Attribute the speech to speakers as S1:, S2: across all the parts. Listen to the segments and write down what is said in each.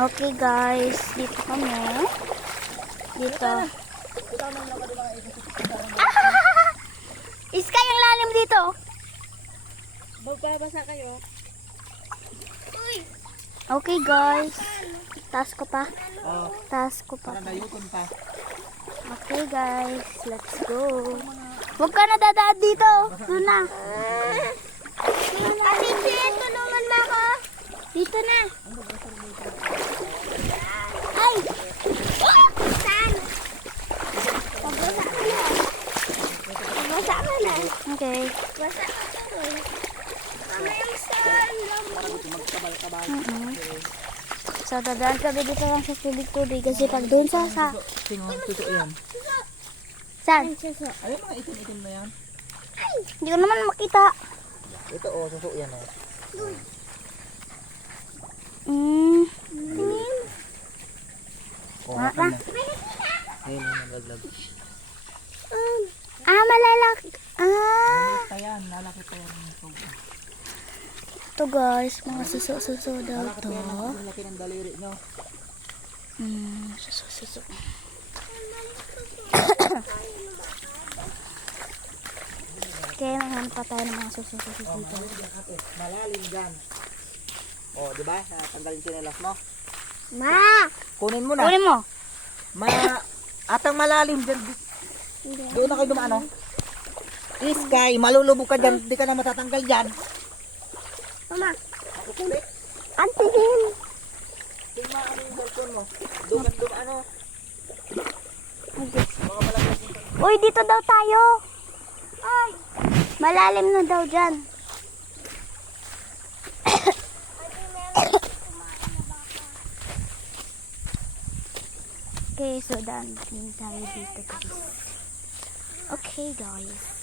S1: Okay guys, dito kami. Dito. Iska yung lalim dito.
S2: Magbabasa kayo.
S1: Okay guys. Taas ko pa. Oh, Taas ko pa. Okay guys, let's go. Huwag ka na dadaan dito. Doon na. Ate, tulungan mo ako. Dito na. Ay! Saan? Pagbasa ka na. Pagbasa ka na. Ka na. Mamayang saan lang. Mm-mm. So, dadaan kami dito lang sa tubig-tubig kasi pag doon sa sa... Sino tuto yan? Saan? Ayun mga itim-itim na yan. Hindi ko naman makita. Ito oh, suso yan oh. Mm. Oh, Ah, hakan na. Ayun, nalaglag. Ah, malalaki. Ah. Yan, lalaki pa yan. ng suso. Ito guys, mga suso-suso daw Lalaki to. pa yan, ang laki ng daliri nyo. Mm, suso-suso. Okay, maghanap pa tayo ng mga suso-suso dito. malalim dyan dyan. Oh, di ba? Natanggalin sinelas mo. Ma! Kunin mo na. Kunin mo.
S2: Ma, atang malalim dyan. Doon na kayo dumaan oh. Iskay, malulubog ka dyan. Di ka na matatanggal dyan.
S1: Mama, Ako kulit. antigin. Tingnan ano yung cellphone mo. Ka doon ano. Uy, dito daw tayo. Ay. Malalim na daw dyan. okay, so daan din tayo dito guys. Okay guys.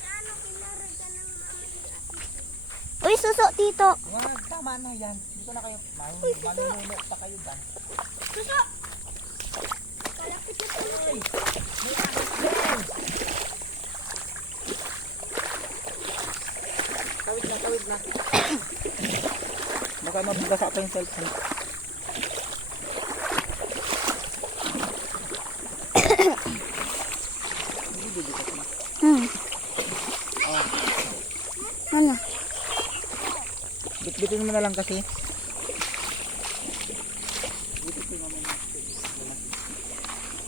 S1: Uy, suso dito.
S2: Wag, tama na yan. Dito na kayo. Manununo pa kayo dyan. Tawid na, tawid na. Baka mabugasa pa yung cellphone.
S1: Hmm. Ano?
S2: Bitbitin mo na lang kasi.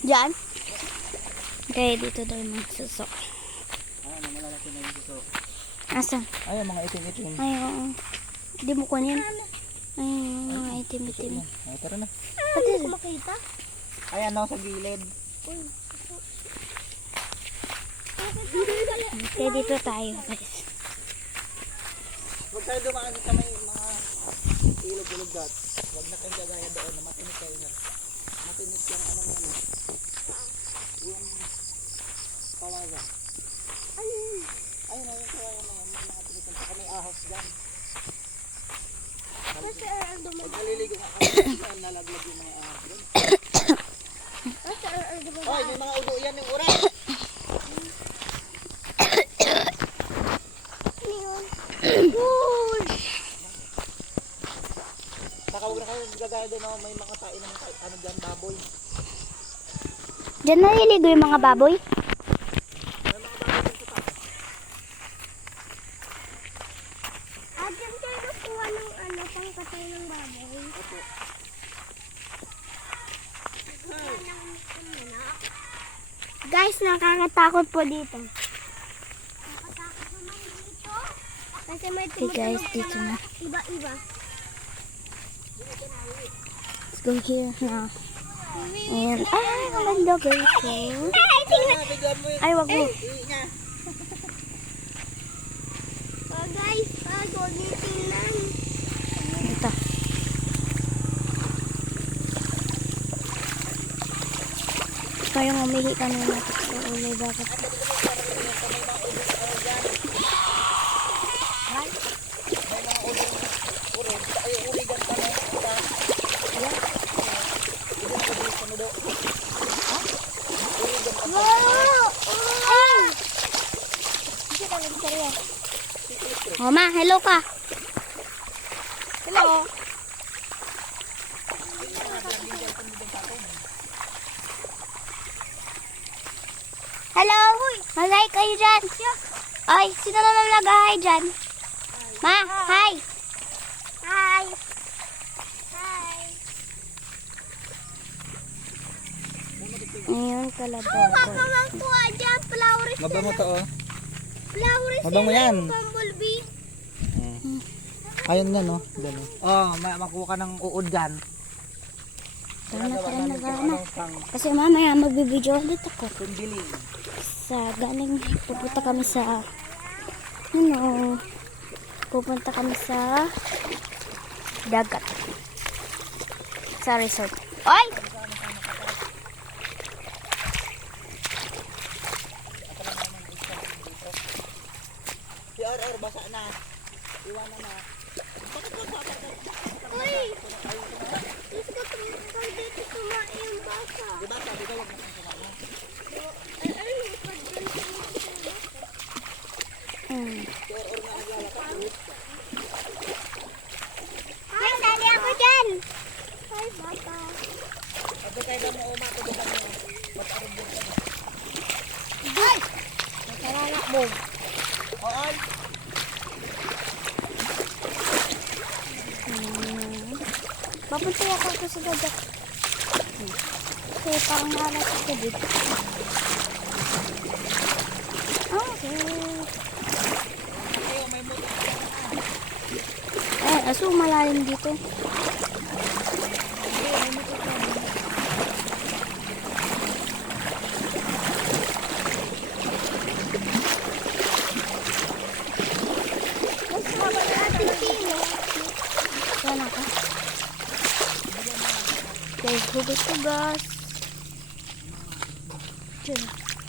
S1: Diyan? Okay, dito daw yung mga suso. Ah, malalaki na yung dito. Asan? Ayun, mga itim-itim. Ay, oo. Hindi mo kunin. Ay, mga itim-itim. Ay, tara na. Pati ko makita.
S2: Ayan, no, sa gilid.
S1: Okay, dito tayo guys.
S2: Huwag kayo dumaan sa may mga ilog-ilog dot. Huwag na kayong gagaya doon na matinik kayo na. Matinik yung ano mo na. Yung kawaga. Ayun. Ayun na yung kawaga na yan. Mga tinikan. Saka may ahos dyan. Pag naliligo nga kayo, yan, nalaglag yung mga ahos dyan. Ay, may mga ulo yan yung uray. Saka huwag na kayo gagaya doon na may mga tain ng ano dyan, baboy.
S1: Diyan naliligo yung mga baboy.
S3: Ah, dyan tayo ng ano, pangkatay ng baboy.
S1: Guys, nakakatakot po dito. Nakatakot naman dito. Kasi may Okay guys, dito na. iba-iba. Let's go here na. Ayan. Ay, ang ganda guys. oh. Ah, Ay, wag mo. Oh guys, ah, golden tingnan. Dito. Kaya umihi ka na natin sa ulay bakit. Galaw ka. Hello. Hello. Malay kayo dyan. Ay, sino naman nag-hi dyan? Ma, hi.
S3: Hi. Hi.
S1: Ayun, kalabaw.
S3: Ang makamang kuha dyan, flowers.
S2: Mabango to, oh. Flowers. Mabango yan. Mabango Ayun na no. Diyan oh. Ma makuha ka ng uod dyan.
S1: Tara na, tara na, tara na. Kasi mamaya magbibideo ulit ako. pumbiling. Sa galing, pupunta kami sa, ano, pupunta kami sa dagat. Sa resort. Oy! Si RR basa na. Iwanan na. Oh, my God. Papunta yata ako sa dagat. Kasi parang nalas ako dito. Okay. Eh, aso malalim dito. Guys, hugas-hugas. Diyan.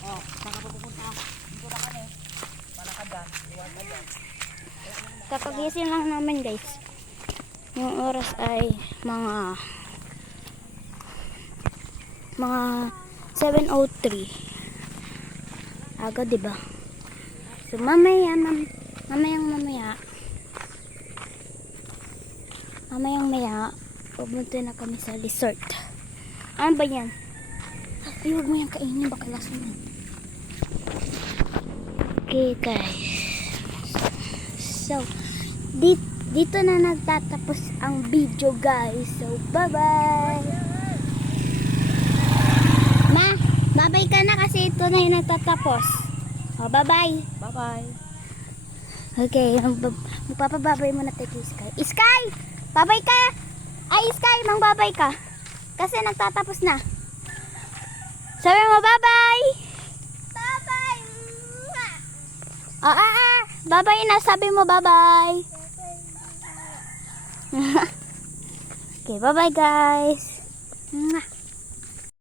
S1: Oh, saan ka pupunta? Dito na kami. Palakad dyan. Iwan ka dyan. Kakagising lang namin guys. Yung oras ay mga mga 7.03. Aga, di ba? So, mamaya, mam, mamayang mamaya, mamayang maya, pupunta na kami sa resort. Ano ba yan? Ay, huwag mo yan kainin, baka laso mo. Okay, guys. So, dito, dito na nagtatapos ang video guys. So, bye-bye! Ma, bye-bye ka na kasi ito na yung nagtatapos. O, bye-bye! Bye-bye. Okay, magpapababay muna tayo kay Sky. Sky! Babay ka! Ay, Sky, mangbabay ka. Kasi nagtatapos na. Sabi mo, bye-bye!
S3: Bye-bye!
S1: Ah, ah, ah! Bye-bye na, sabi mo, bye-bye! okay, bye-bye guys! Mwah.